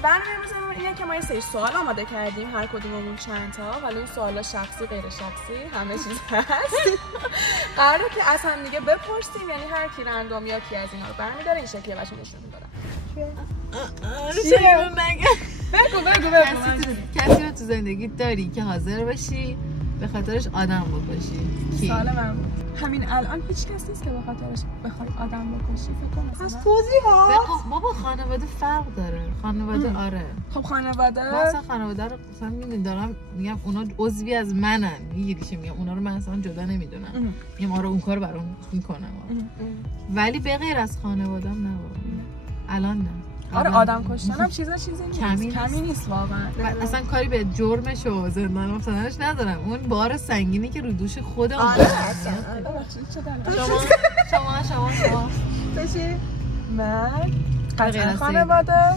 برنامه امروزمون اینه که ما یه سری سوال آماده کردیم، هر کدوممون چند تا. حالا این سوالا شخصی غیر شخصی همه چیز هست. قراره که از هم دیگه بپرسیم، یعنی هر کی رندوم یا کی از اینا رو برمی‌داره این شکلیه بهش نشون میدادم. بگو. کسی رو تو زندگی داری که حاضر باشی به خاطرش آدم بکشی؟ کی؟ سوال من بود. همین الان هیچ کسی نیست که به خاطرش بخوای آدم بکشی. فکر کنم از توضیحات بابا خانواده فرق داره. خانواده آره. خب خانواده مثلا خانواده رو مثلا میدونم میگم اونا عضوی از منن، میگیری چی میگم، اونا رو من اصلا جدا نمیدونم، میگم آره اون کارو برام میکنم، ولی به غیر از خانواده‌ام نه الان نه. آره آدم کشتن هم چیزی نیست، کمی نیست واقعا. اصلا کاری به جرمش و زندان افتادنش ندارم، اون بار سنگینی که رو دوش خودمون. آره شما چی؟ من قطعا خانواده.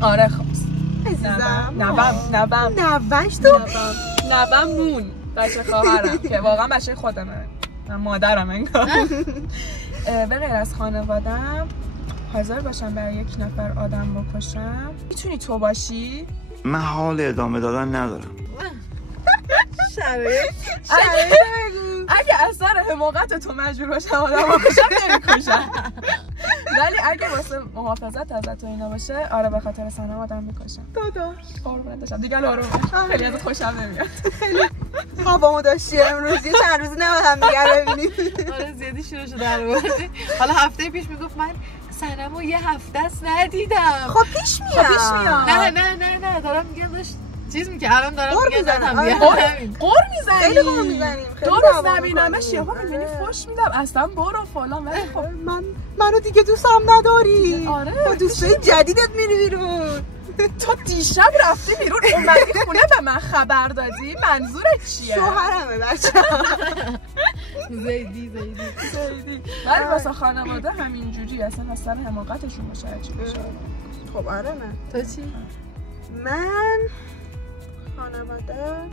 آره خب عزیزم نبم مون بچه خواهرم که واقعا بچه خودمه، من مادرم انگار. به غیر از خانوادم حاضر باشم برای یک نفر آدم بکشم. میتونی تو باشی؟ من حال ادامه دادن ندارم. شرایط اگه اثر حماقت تو مجبور باشم آدم بکشم نمیکشم، ولی اگه واسه محافظت ازت و اینا باشه آره به خاطر سنم آدم میکشم. داداش قربونت باشم دیگه. آروم خیلی ازت خوشم نمیاد. خیلی هوامو داشتی امروز، یه چند روزی نباید هم دیگه رو ببینیم. آره زیادی شروع شده در واقع. حالا هفته پیش میگفت من سنمو یه هفته است ندیدم. خب پیش میاد. نه دارم میگم داشت چیز میگه، الان دارم میگم زدم قور میزنی. خیلی قور میزنیم. دو روز نبینمش یهو میبینی فوش میدم اصلا برو فلان، ولی خب منو دیگه دوستم نداری. آره با دوستای جدیدت میری بیرون. تو دیشب رفتی بیرون اومدی خونه به من خبر دادی، منظورت چیه؟ شوهرمه بچه. زیدی ولی واسه خانواده همینجوری اصلا حماقتشون باشه هرچی باشه. خب آره نه. تو چی؟ من خانواده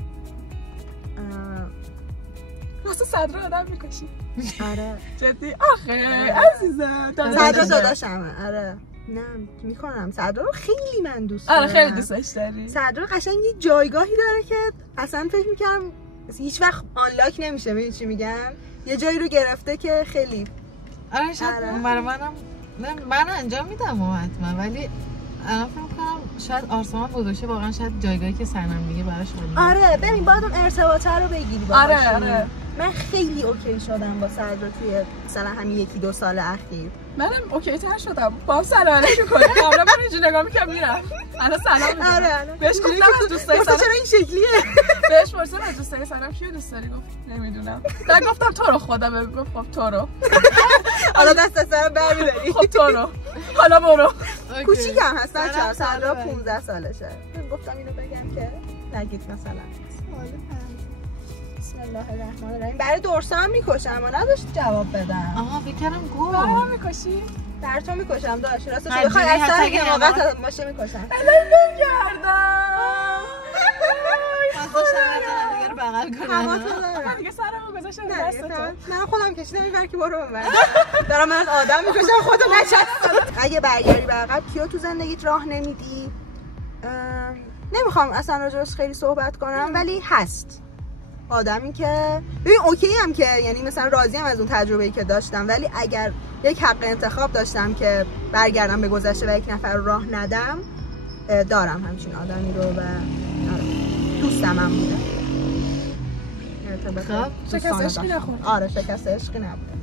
واسه صدر آدم میکشی؟ آره جدی؟ آخه عزیزم صدر داداشمه. آره نه میکنم. صدر رو خیلی من دوست دارم. آره خیلی دوستش داری. صدر قشنگ یه جایگاهی داره که اصلا فکر میکنم هیچ وقت آنلاک نمیشه. میدونی چی میگم؟ یه جایی رو گرفته که خیلی آره شاید برای منم من انجام میدم حتما، ولی الان فکر میکنم شاید آرسمان بزرگشه واقعا، شاید جایگاهی که سنم میگه براش آره ببین باید اون ارتباطه رو بگیری باهاش. آره من خیلی اوکی شدم با صدر توی مثلا همین 1-2 سال اخیر. منم اوکی تر شدم. با هم سلام علیکم کنم. قبلا من اینجوری نگاه می‌کردم میرفت. الان سلام میگم. آره بهش گفتم از دوستای سلام. چرا این شکلیه؟ بهش پرسیدم از دوستای سلام کیو دوست داری؟ گفت نمیدونم. بعد گفتم تو رو خدا بگو. خب تو رو. حالا دست سرم برمی‌داری. خب تو رو. حالا برو. کوچیکم هستن 4 ساله و 15 سالشه. من گفتم اینو بگم که نگید مثلا. بسم الله الرحمن الرحیم. برای دورسا هم میکشم اما نداشت جواب بدم. آها فکر کردم گو. برام میکشی؟ بر تو میکشم داشت. راستش بخوای از سر حماقت باشه میکشم. الان نگردم. دیگه رو بغل کنم. من دیگه سرمو گذاشتم دست تو. من خودم کشیدم این که برو ببر. دارم من آدم میکشم خودت نچست. اگه برگردی به عقب کیو تو زندگیت راه نمیدی؟ نمیخوام اصلا راجعش خیلی صحبت کنم ولی هست آدمی که ببین اوکی هم که یعنی مثلا راضی هم از اون تجربه‌ای که داشتم، ولی اگر یک حق انتخاب داشتم که برگردم به گذشته و یک نفر رو راه ندم، دارم همچین آدمی رو و دوستم هم بوده. خب شکست عشقی نخورد. آره شکست عشقی نبوده.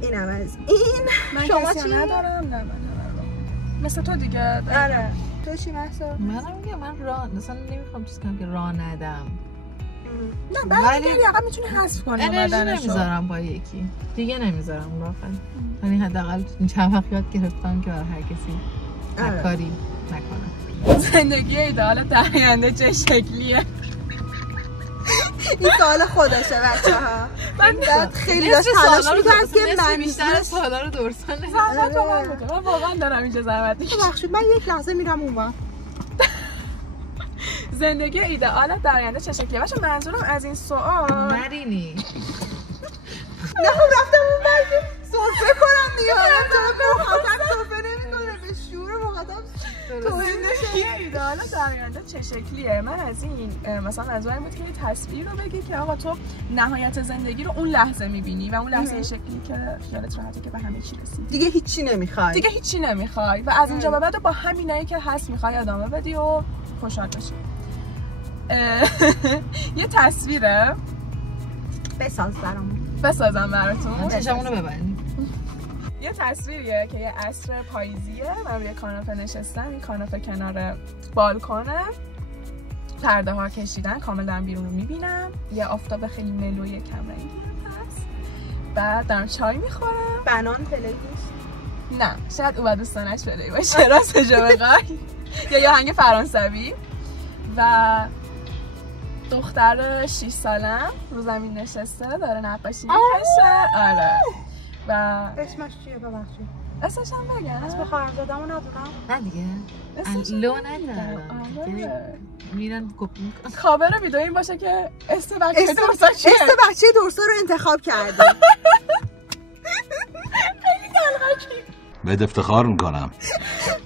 اینم از این. من شما کسی چی؟ ندارم. نه من ندارم مثل تو دیگه. آره تو چی محسا؟ منم میگم من راه مثلا نمیخوام چیز کنم که راه ندم. نه بعد یقه میتونی حذف کنی انرژی نمیذارم با یکی دیگه، نمیذارم اون واقعا. یعنی حداقل این چند وقت یاد گرفتم که برای هر کسی هر کاری نکنم. زندگی ایدئال در آینده چه شکلیه؟ این سوال خودشه بچه‌ها. من خیلی داشت تلاش می‌کرد که من بیشتر سوالا رو درستان زحمت من واقعا دارم اینجا زحمت می‌کشم. ببخشید من یک لحظه میرم اونور. زندگی ایدئال در آینده چه شکلیه؟ باشه منظورم از این سوال نرینی. نه خب رفتم اونور که سرفه کنم دیگه. چرا مخاطب سرفه نمی‌کنه؟ به شعور مخاطب حالا در آینده چه شکلیه؟ من از این مثلا منظورم بود که یه تصویر رو بگی که آقا تو نهایت زندگی رو اون لحظه می‌بینی و اون لحظه شکلی که خیالت راحته که به همه چی رسیدی. دیگه هیچی نمیخوای. و از اینجا به بعد با همینایی که هست می‌خوای ادامه بدی و خوشحال باشی. یه تصویره بسازم براتون. چشمونو ببندی. یه تصویریه که یه عصر پاییزیه، من روی کاناپه نشستم، این کاناپه کنار بالکنه، پرده ها کشیدن، کامل دارم بیرون رو میبینم، یه آفتاب خیلی ملوی کم رنگی هست، بعد دارم چای میخورم. بنان پلی نیست؟ نه، شاید او دوستانش پلی باشه راستش رو بخوای، یا یه آهنگ فرانسوی. و دختر 6 سالم رو زمین نشسته داره نقاشی میکشه. آره. و اسمش چیه ببخشید؟ اسمش هم بگم؟ اسم خواهرزاده‌مو ندونم. نه دیگه. لو ندارم. میرن کپی میکنن. کاور ویدیو این باشه که اسم بچه درستا چیه؟ اسم بچه درستا رو انتخاب کرده. خیلی دلغکی. بهت افتخار میکنم.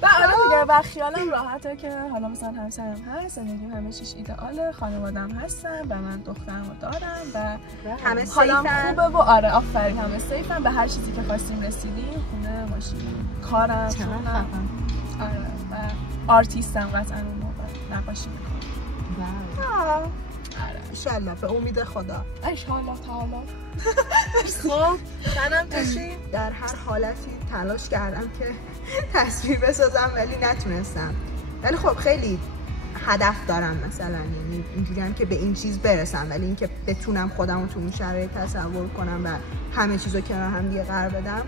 حالا دیگه و خیالم راحته که حالا مثلا همسرم هست، زندگیم همه چیش ایدئاله، خانوادم هستم و من دخترمو دارم و همه حالم سیفن. خوبه و آره آفرین همه سیفن، به هر چیزی که خواستیم رسیدیم، خونه، ماشین، کارم، شغلم. آره و آرتیستم قطعا اون موقع نقاشی میکنم. انشالله به امید خدا. انشالله تعالی. خب منم تشی در هر حالتی تلاش کردم که تصویر بسازم ولی نتونستم. ولی خب خیلی هدف دارم مثلا، یعنی اینجوری هم که به این چیز برسم، ولی اینکه بتونم خودم رو تو اون شرایط تصور کنم و همه چیزو کنار هم دیگه قرار بدم،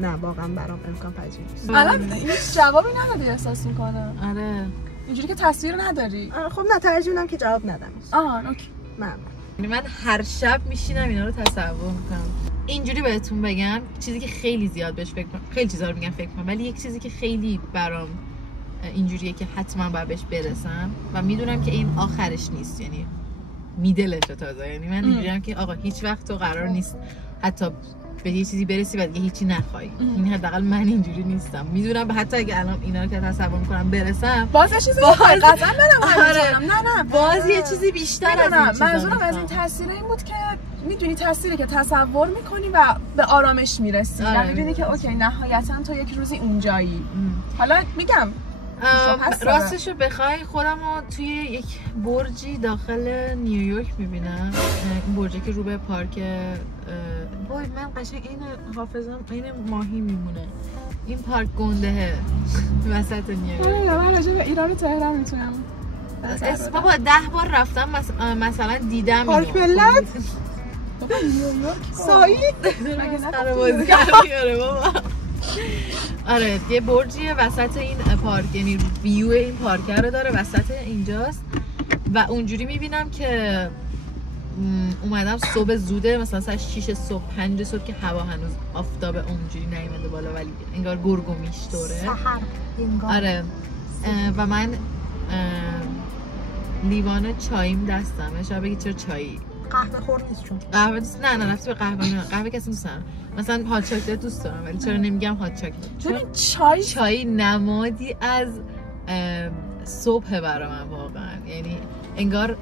نه واقعا برام امکان پذیر نیست. الان هیچ جوابی ندادی احساس میکنم. آره اینجوری که تصویر نداری. خب نه ترجیح میدم که جواب ندم. اوکی. من هر شب میشینم اینا رو تصور میکنم. اینجوری بهتون بگم چیزی که خیلی زیاد بهش فکر کنم، خیلی چیزا رو میگم فکر کنم، ولی یک چیزی که خیلی برام اینجوریه که حتما باید بهش برسم و میدونم که این آخرش نیست، یعنی میدلشه تازه، یعنی من اینجوریم که آقا هیچ وقت تو قرار نیست حتی به یه چیزی برسی و دیگه هیچی نخوای. این حداقل من اینجوری نیستم. میدونم حتی اگه الان اینا رو که تصور میکنم برسم باز یه چیزی قطعا منم نه باز یه چیزی بیشتر از این چیزا. منظورم از این تصویر این بود که میدونی تصویری که تصور میکنی و به آرامش میرسی و میدونی که اوکی نهایتا تو یک روزی اونجایی. حالا میگم راستشو بخوای خودم رو توی یک برجی داخل نیویورک میبینم، این برجی که رو به پارک وای من قشنگ این حافظم این ماهی میمونه، این پارک گندهه وسط نیویورک. من راجع به ایران و تهران میتونم بابا 10 بار رفتم مثلا دیدم پارک ملت بابا نیویورک سایید مگه سر بازی آره بابا. آره یه برجیه وسط این پارک، یعنی ویو این پارک رو داره وسط اینجاست و اونجوری میبینم که اومدم صبح زوده مثلا ساعت 6 صبح 5 صبح که هوا هنوز آفتاب اونجوری نیومده بالا ولی انگار گرگ و میش طوره. آره و من لیوان چاییم دستمه. شاید بگید چرا چایی؟ قهوه خور نیست چون قهوه نه رفتی به قهوه نه، قهوه کسی دوست دارم، مثلا هات چاکلت دوست دارم ولی چرا نمیگم هات چاکلت؟ چون چای نمادی از صبح برای من واقعا، یعنی انگار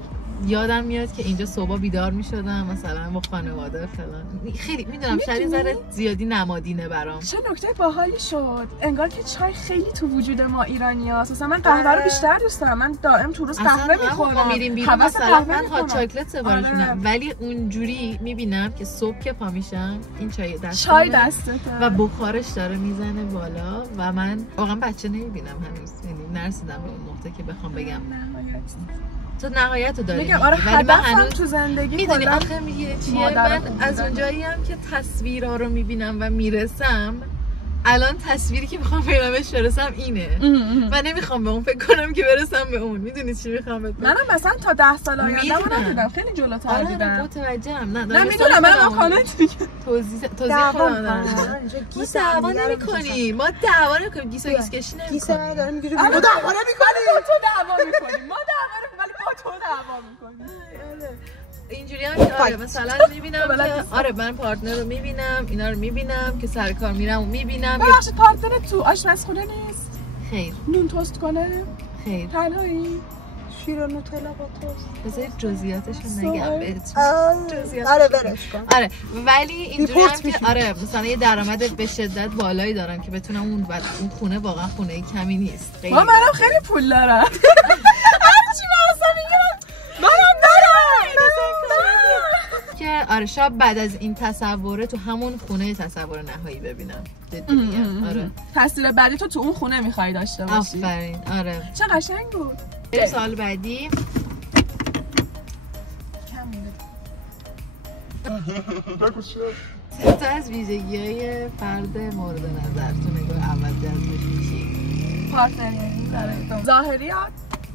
یادم میاد که اینجا صبح بیدار میشدم مثلا با خانواده فلان. خیلی میدونم شاید ذره زیادی نمادینه برام. چه نکته باحالی شد، انگار که چای خیلی تو وجود ما ایرانیاست. مثلا من قهوه رو بیشتر دوست دارم، من دائم تو روز قهوه میخورم. میریم بیرون مثلا من هات چاکلت سفارش میدم ولی اونجوری میبینم که صبح که پا میشم این چای دستته و بخارش داره میزنه بالا و من واقعا بچه نمیبینم هنوز، یعنی نرسیدم به اون نقطه که بخوام بگم تو نهایت رو داری میگم. آره هدفم تو زندگی میدونی آخه میگه چیه، من از اونجایی هم که تصویرها رو میبینم و میرسم، الان تصویری که میخوام بهش برسم اینه و نمیخوام به اون فکر کنم که برسم به اون. میدونی چی میخوام بهت بگم؟ منم مثلا تا 10 سال آینده رو ندیدم، خیلی جلوتر دیدم. آره متوجهم. نه میدونم منم کامنت میگم توضیح خودم ما دعوا نمی‌کنیم، ما دعوا نمی‌کنیم، گیس کشی نمی‌کنیم. گیس من داره میگیره ما دعوا نمی‌کنیم، تو دعوا می‌کنیم، ما دعوا نمی‌کنیم ولی با تو دعوا می‌کنیم. اینجوری هم که آره مثلا میبینم که آره من پارتنر رو میبینم، اینا رو میبینم که سر کار میرم و میبینم. ببخشید پارتنر تو آشپزخونه نیست؟ خیر. نون توست کنه؟ خیلی تنهایی؟ شیر و نوتلا با توست. بذارید جزئیاتشو نگم بهتون. آره برش کن. آره ولی اینجوری هم که آره مثلا یه درآمد به شدت بالایی دارم که بتونم اون خونه واقعا خونه کمی نیست. منم خیلی پول دارم. هرچی واسه میگم منم دارم. که آره شاید بعد از این تصوره تو همون خونه تصور نهایی ببینم. جدی میگم. آره. تصویر بعدی تو اون خونه می‌خوای داشته باشی. آفرین. آره. چه قشنگ بود. سال بعدی تو از ویژگی‌های فرد مورد نظر تو نگاه اول جذبش میشی؟ پارتنر یعنی ظاهری یا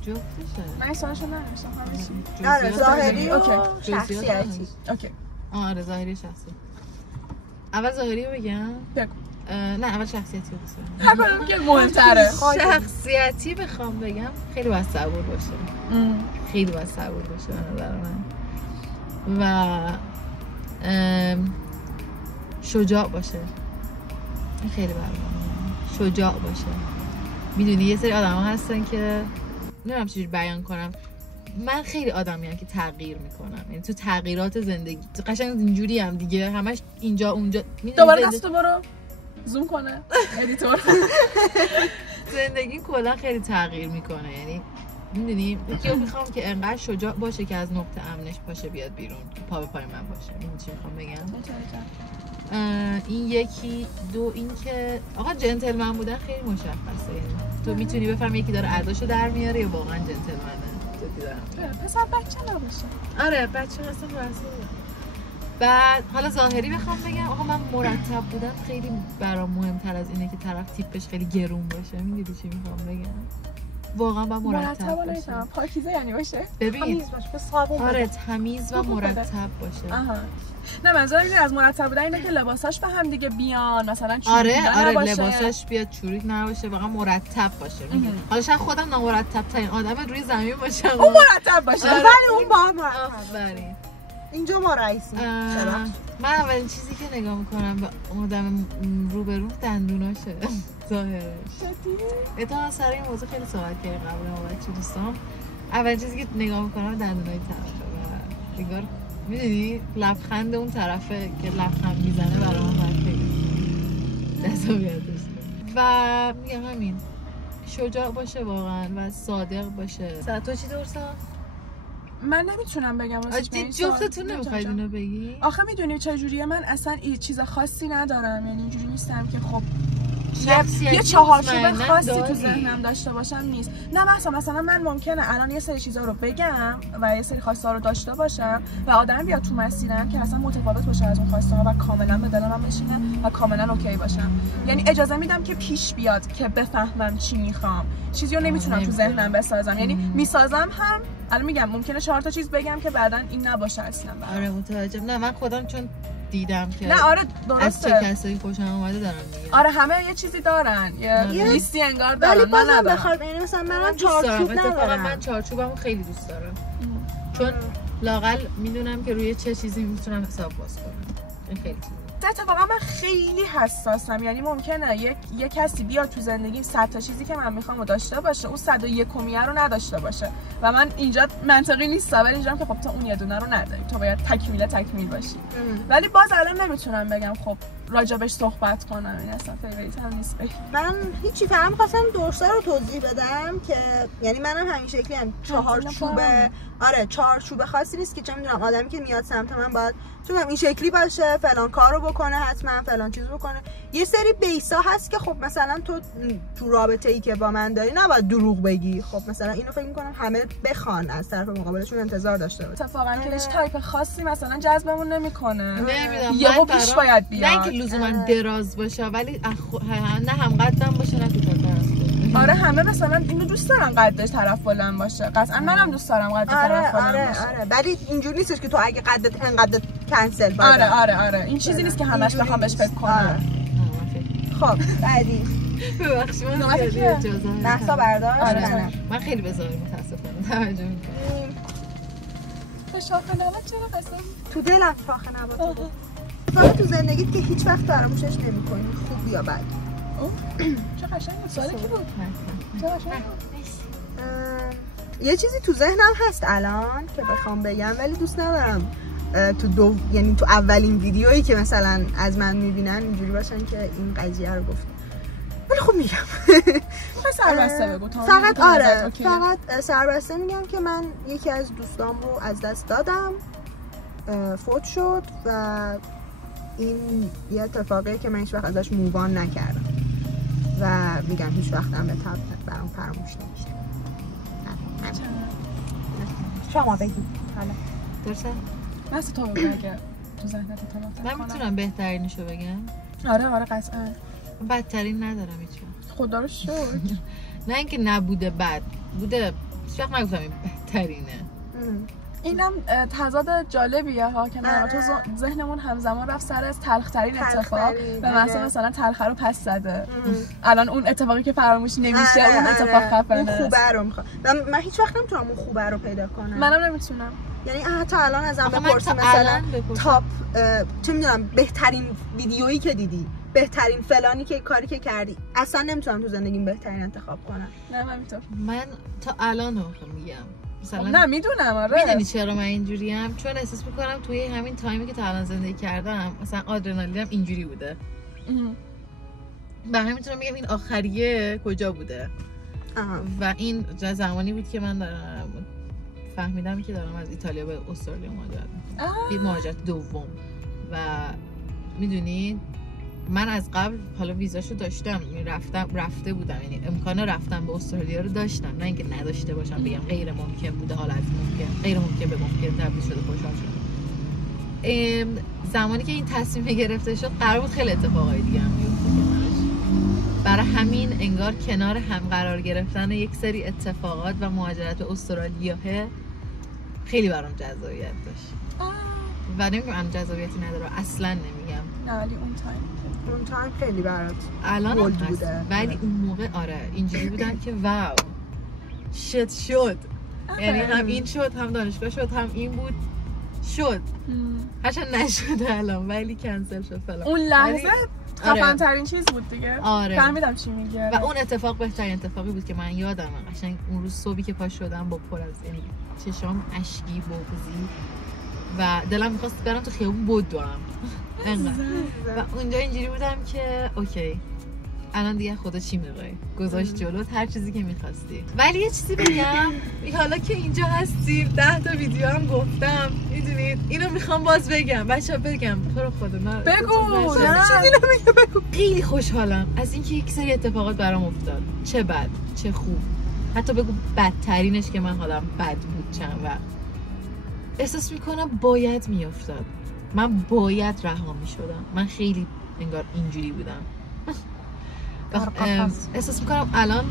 جفتشه؟ من سوالشو نمی‌شم همین. آره ظاهری و اوکی. شخصیتی. اوکی. آره ظاهری شخصی. اول ظاهری رو بگم؟ بگو. نه اول شخصیتی رو بگم. هر کدوم که مهم‌تره. شخصیتی بخوام بگم خیلی باید صبور باشه. خیلی باید صبور باشه به نظر من. و شجاع باشه. این خیلی برام شجاع باشه. میدونی یه سری آدم ها هستن که نمیدونم چجوری بیان کنم. من خیلی آدمیم که تغییر میکنم، یعنی تو تغییرات زندگی قشنگ اینجوری هم دیگه همش اینجا اونجا. دوباره دستو برو زوم کنه ادیتور. زندگی کلا خیلی تغییر میکنه، یعنی میدونی یکی میخوام که انقدر شجاع باشه که از نقطه امنش پاشه بیاد بیرون، که پا به پای من باشه. این چی میخوام بگم؟ این یکی. دو این که آقا جنتلمن بودن خیلی مشخصه، یعنی تو میتونی بفهمی یکی داره اداشو در میاره یا واقعا جنتلمنه. جدی دارم. پسر بچه نباشه. آره بچه هستم واسه. بعد حالا ظاهری بخوام بگم آقا من مرتب بودم خیلی برام مهمتر از اینه که طرف تیپش خیلی گرون باشه. میدونی چی میخوام بگم؟ واقعا با مرتب باشه. پاکیزه یعنی باشه. ببین تمیز باشه، صابون. آره تمیز و مرتب باشه. آها. نه منظورم از مرتب بودن اینه که لباساش به هم دیگه بیان، مثلا چوری آره لباساش بیاد چوریک نباشه، واقعا مرتب باشه. حالا شاید خودم نامرتب ترین آدم روی زمین باشم، اون مرتب باشه. ولی اون با مرتب. اینجا ما رئیسیم. من اولین چیزی که نگاه میکنم به آدم روبرو دندوناشه. ظاهرش. اتفاقا سر این موضوع خیلی صحبت کردیم قبل ما بچه دوستام. اولین چیزی که نگاه میکنم دندونای طرفه و نگار میدونی لبخند اون طرفه که لبخند میزنه برای من خیلی جذابیت داشته. و میگم همین شجاع باشه واقعا و صادق باشه. تو چی درسته؟ من نمیتونم بگم واسه جفتتون نمیخواید اینو بگی؟ آخه میدونی چه جوریه، من اصلا این چیز خاصی ندارم، یعنی اینجوری نیستم که خب یه چهارچوب خاصی تو ذهنم داشته باشم نیست. نه مثلا من ممکنه الان یه سری چیزا رو بگم و یه سری خواسته ها رو داشته باشم و آدم بیاد تو مسیرم که اصلا متفاوت باشه از اون خواسته ها و کاملا به دل من بشینه و کاملا اوکی باشم. یعنی اجازه میدم که پیش بیاد که بفهمم چی میخوام. چیزی رو نمیتونم تو ذهنم بسازم، یعنی میسازم هم الان میگم ممکنه 4 تا چیز بگم که بعداً این نباشه اصلا. آره متوجهم. نه من خودم چون دیدم که نه آره درسته از چه کسایی خوشم اومده دارم میگم. آره همه یه چیزی دارن، یه لیستی انگار دارن. ولی بازم بخواد یعنی مثلا منم چارچوب ندارم. من چارچوبمو خیلی دوست دارم چون لاقل میدونم که روی چه چیزی میتونم حساب باز کنم. این خیلی اتفاقا من خیلی حساسم، یعنی ممکنه یه کسی بیاد تو زندگی 100 تا چیزی که من میخوام رو داشته باشه، اون 101میه رو نداشته باشه و من اینجا منطقی نیست، ولی اینجام که خب تو اون یه دونه رو نداری، تو باید تکمیل باشی. ولی باز الان نمیتونم بگم خب راجبش صحبت کنم، این اصلا فیوریت هم نیست. من هیچی فهم خواستم درسته رو توضیح بدم که یعنی منم همین شکلی هم چهارچوبه خاصی نیست که چه میدونم آدمی که میاد سمت من باید چون این شکلی باشه، فلان کارو بکنه، حتما فلان چیزو بکنه. یه سری بیسا هست که خب مثلا تو رابطه‌ای که با من داری نباید دروغ بگی. خب مثلا اینو فکر می‌کنم همه بخوان از طرف مقابلشون انتظار داشته باشن. اتفاقا که هیچ تایپ خاصی مثلا جذبمون نمی‌کنه. نمیدونم یهو پیش باید بیاد. نه که لزوما دراز باشه ولی نه هم قدم باشه نه کوتاه باشه. آره همه مثلا اینو دوست دارن قدش طرف بلند باشه. قطعا منم دوست دارم قد طرف بلند باشه. آره ولی اینجوری نیستش که تو اگه قدت انقدر کنسل باشه. آره این چیزی نیست که همش بخوام بهش فکر کنم. خب بعدی ببخشید من اجازه نحسا برداشت. آره من خیلی بذارم متاسفانه توجه میکنم. شاخه نبات چرا قسم تو دلم شاخه نبات فقط تو زندگیت که هیچ وقت فراموشش نمی‌کنی، خوب یا بد. چه قشنگ بود. سوالی کی بود؟ چه قشنگ. یه چیزی تو ذهنم هست الان که بخوام بگم ولی دوست ندارم یعنی تو اولین ویدیویی که مثلا از من میبینن اینجوری باشن که این قضیه رو گفتم، ولی خب میگم سربسته بگو. فقط سربسته میگم که من یکی از دوستام رو از دست دادم، فوت شد و این یه اتفاقیه که من هیچ وقت ازش مووان نکردم و میگم هیچ وقتم به طب برام فراموش نمیشه. شما بگید حالا. درسته؟ مثل تو بگو اگه تو ذهنت من میتونم بهترینشو بگم؟ آره قطعا. بدترین ندارم هیچ وقت. خدا رو شکر. نه اینکه نبوده بد بوده، هیچ وقت نگفتم این بهترینه. اینم تضاد جالبیه ها که من تو ذهنمون همزمان رفت سر از تلخترین اتفاق به مثلا تلخ رو پس زده. الان اون اتفاقی که فراموش نمیشه اون اتفاق خفنه. اون خوبه رو میخوام. من هیچ وقت نمیتونم اون خوبه رو پیدا کنم. منم نمیتونم. یعنی حتی الان ازم بپرسی مثلا تاپ چه میدونم بهترین ویدیویی که دیدی، بهترین فلانی که کاری که کردی، اصلا نمیتونم تو زندگیم بهترین انتخاب کنم. نه من تا الان رو میگم مثلا نه میدونم. آره میدونی چرا من اینجوریم؟ چون احساس میکنم توی همین تایمی که تا الان زندگی کردم مثلا آدرنالینم اینجوری بوده. برای میتونم بگم این آخریه کجا بوده. و این زمانی بود که من فهمیدم که دارم از ایتالیا به استرالیا مهاجرت میکنم. این مهاجرت دوم. و میدونی من از قبل حالا ویزاشو داشتم، رفته بودم، یعنی امکان رفتن به استرالیا رو داشتم، نه اینکه نداشته باشم بگم غیر ممکن بوده، حالا از ممکن غیر ممکن به ممکن تبدیل شده، خوشحال شدم. زمانی که این تصمیم گرفته شد قرار بود خیلی اتفاقای دیگه هم بیفته. برای همین انگار کنار هم قرار گرفتن یک سری اتفاقات و مهاجرت به استرالیا خیلی برام جذابیت داشت. و نمیگم جذابیتی نداره، اصلا نمیگم. نه ولی اون تایم خیلی برات الان بوده. ولی اون موقع آره اینجوری بودم که واو شت شد. یعنی هم این شد، هم دانشگاه شد، هم این بود شد. هرچند نشده الان ولی کنسل شد فلان. اون لحظه خفن ترین چیز بود دیگه. فهمیدم چی میگه. و اون اتفاق بهترین اتفاقی بود که من یادمه. قشنگ اون روز صبحی که پا شدم با پر از یعنی چشام اشکی بغضی و دلم می‌خواست برم تو خیابون بدوم. انقدر. و اونجا اینجوری بودم که اوکی الان دیگه خدا چی می‌خوای؟ گذاشت جلوت هر چیزی که می‌خواستی. ولی یه چیزی بگم، حالا که اینجا هستیم 10 تا ویدیو هم گفتم، میدونید اینو میخوام باز بگم. بچه‌ها بگم تو رو خدا من بگو. بگو. خیلی خوشحالم از اینکه یک سری اتفاقات برام افتاد، چه بد چه خوب، حتی بگو بدترینش که من حالم بد بود چند وقت. احساس میکنم باید میافتاد، من باید رها میشدم. من خیلی انگار اینجوری بودم. احساس میکنم الان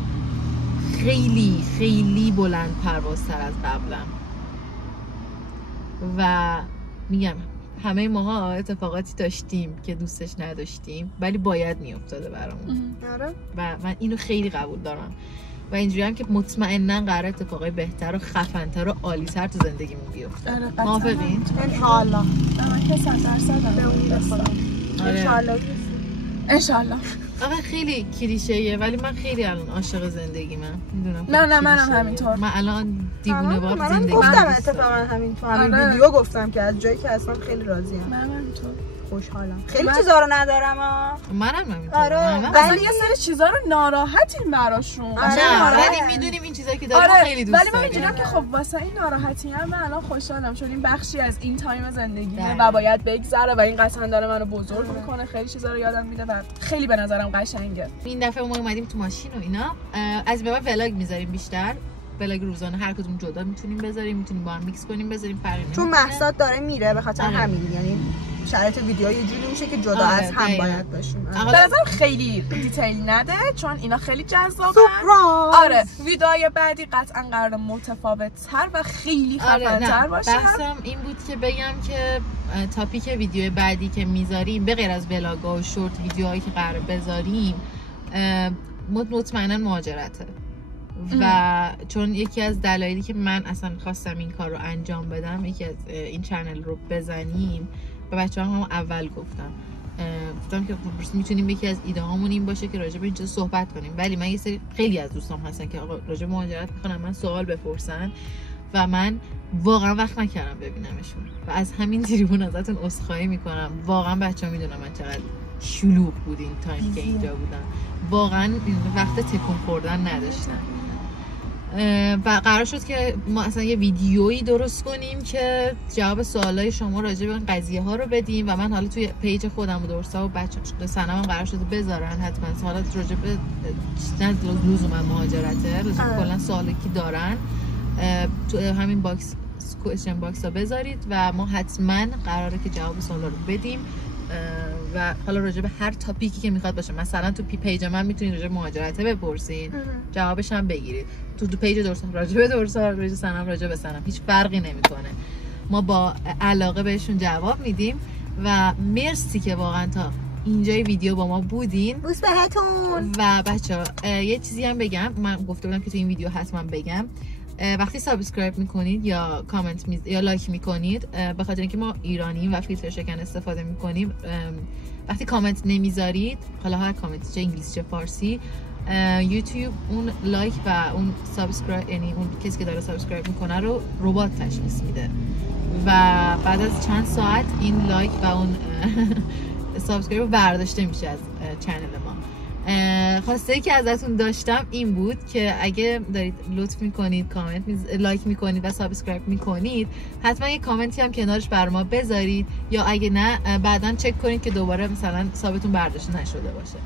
خیلی خیلی بلند پروازتر از قبلم و میگم همه ماها اتفاقاتی داشتیم که دوستش نداشتیم ولی باید میافتاده برامون. و من اینو خیلی قبول دارم و اینجوری هم که مطمئناً قرار اتفاقای بهتر و خفن‌تر و عالی‌تر تو زندگیمون بیفته. موافقین؟ انشالله. من که 100% به اون میرسم. انشالله. آقا خیلی کلیشه‌ایه ولی من خیلی الان عاشق زندگیمه. میدونم. نه منم همینطور. من الان دیوونه وار زندگی گفتم اتفاقا همینطور. همین ویدیو گفتم که از جایی که اصلا خیلی راضیم. منم همینطور. خوشحالم. خیلی چیزا رو ندارم منم همینطور. اصلا یه سری چیزا رو ناراحتیم براشون. ولی میدونیم این چیزایی که داریم خیلی دوست داریم. ولی من اینجوریام که خب واسه این ناراحتی هم من الان خوشحالم چون این بخشی از این تایم زندگیمه و باید بگذره و این قطعا داره منو بزرگ میکنه. خیلی چیزا رو یادم میده و خیلی به نظرم قشنگه. این دفعه ما اومدیم تو ماشین و اینا از به بعد ولاگ میذاریم بیشتر. ولاگ روزانه هر کدوم جدا میتونیم بذاریم، میتونیم با هم میکس کنیم بذاریم فرقی نمیکنه. چون مهسا داره میره به خاطر همین، یعنی شرایط ویدیو یه جوری میشه که جدا از هم باید باشیم. به نظرم خیلی دیتیل نده چون اینا خیلی جذابه. آره ویدیوهای بعدی قطعا قرار متفاوت‌تر و خیلی خفن‌تر باشه. بحثم این بود که بگم که تاپیک ویدیو بعدی که میذاریم به غیر از ولاگ‌ها و شورت ویدیوهایی که قرار بذاریم مطمئنا مهاجرته. و چون یکی از دلایلی که من اصلا خواستم این کار رو انجام بدم، یکی از این چنل رو بزنیم و بچه‌ها هم اول گفتم گفتم که خب میتونیم یکی از ایده هامون این باشه که راجع به این چیزا صحبت کنیم. ولی من یه سری خیلی از دوستام هستن که آقا راجع به مهاجرت میخوان من سوال بپرسن و من واقعا وقت نکردم ببینمشون و از همین تریبون ازتون عذرخواهی میکنم. واقعا بچه‌ها میدونن من چقدر شلوغ بود این تایم که اینجا بودم، واقعا وقت تکون خوردن نداشتم و قرار شد که ما اصلا یه ویدیویی درست کنیم که جواب سوالای شما راجع به این قضیه ها رو بدیم و من حالا توی پیج خودم و درستا و بچه‌ها سنمم قرار شده بذارن حتما سوالات راجع به نه لزوما مهاجرته، کلا سوالی که دارن تو همین باکس کوئسچن باکس ها بذارید و ما حتما قراره که جواب سوالا رو بدیم و حالا راجع به هر تاپیکی که میخواد باشه. مثلا تو پیج من میتونید راجع به مهاجرت بپرسین جوابش هم بگیرید، تو پیج درسا راجع به درسا، راجع سنم راجع به سنم، هیچ فرقی نمیکنه، ما با علاقه بهشون جواب میدیم و مرسی که واقعا تا اینجای ویدیو با ما بودین. بوس بهتون. و بچه‌ها یه چیزی هم بگم، من گفته بودم که تو این ویدیو حتما بگم، وقتی سابسکرایب میکنید یا کامنت یا لایک میکنید، به خاطر اینکه ما ایرانیم و فیلتر شکن استفاده میکنیم، وقتی کامنت نمیذارید، حالا هر کامنت چه انگلیسی چه فارسی، یوتیوب اون لایک و اون سابسکرایب، یعنی اون کسی که داره سابسکرایب میکنه رو ربات تشخیص میده و بعد از چند ساعت این لایک و اون سابسکرایب برداشته میشه از چنل ما. خواسته که ازتون داشتم این بود که اگه دارید لطف میکنید کامنت لایک میکنید و سابسکرایب میکنید، حتما یه کامنتی هم کنارش بر ما بذارید، یا اگه نه بعداً چک کنید که دوباره مثلا حسابتون برداشته نشده باشه.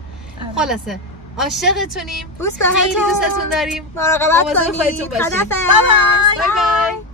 خلاصه عاشقتونیم، بوس بهتون، خیلی دوستتون داریم، مراقبت کنید، خودتون باشید. خدافظ، بای بای.